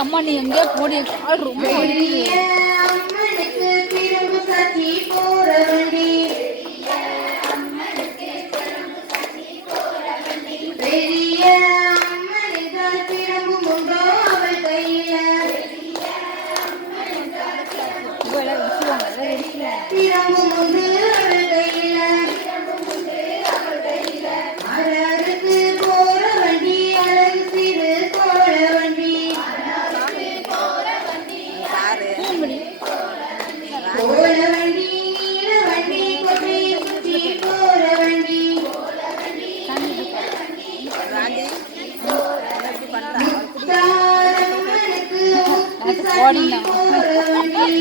அம்மா நீ எங்கே போடிய கால் ரொம்ப அம்மனுக்கு திரும்பு சத்தி போற வண்டி பெரிய அம்மனுக்கு திரும்பு முண்டோ அவள் கையில திரும்பு முண்டு அவள் கையில அழகுக்கு போற வண்டி அழகு சிறு கோல வண்டி கோல வண்டி நீல வண்டி கொட்டை குச்சி போற வண்டி முத்தாரம்மனுக்கு முத்து சத்தி போற வண்டி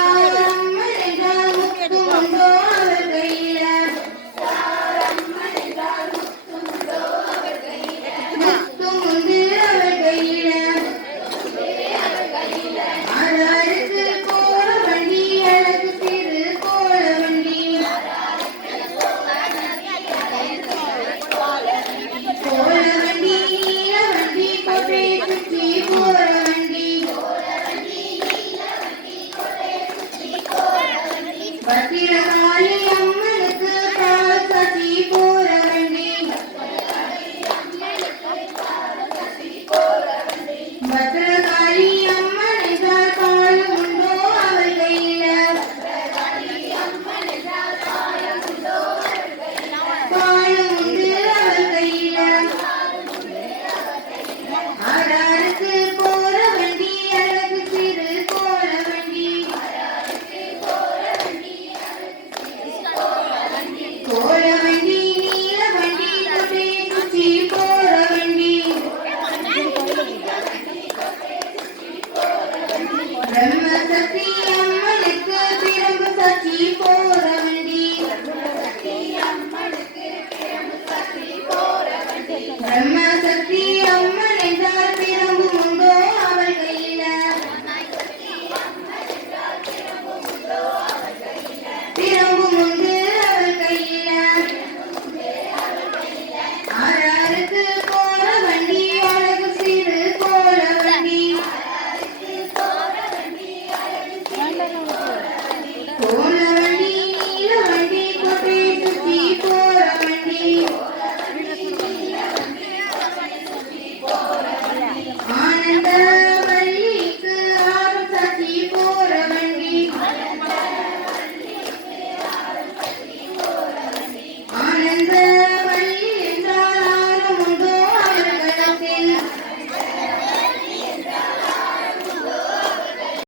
முத்தாரம்மனுக்கு முத்து முண்டோ அவள் கையில முத்து முண்டு அவள் கையில அழகு போற வண்டி அழகு சிறு கோல வண்டி கோல வண்டி நீல வண்டி கொட்டை குச்சி போற வண்டி பத்திரகாளி அம்மனுக்கு பால் சத்தி போற வண்டி பத்திரகாளி அம்மனுக்கு பால் உண்டோ அவள் கையில பால் உண்டு அவள் கையில அழகு போற வண்டி அழகு சிறு கோல வண்டி கோல வண்டி நீல வண்டி கொட்டை குச்சி போற வண்டி பிரம்ம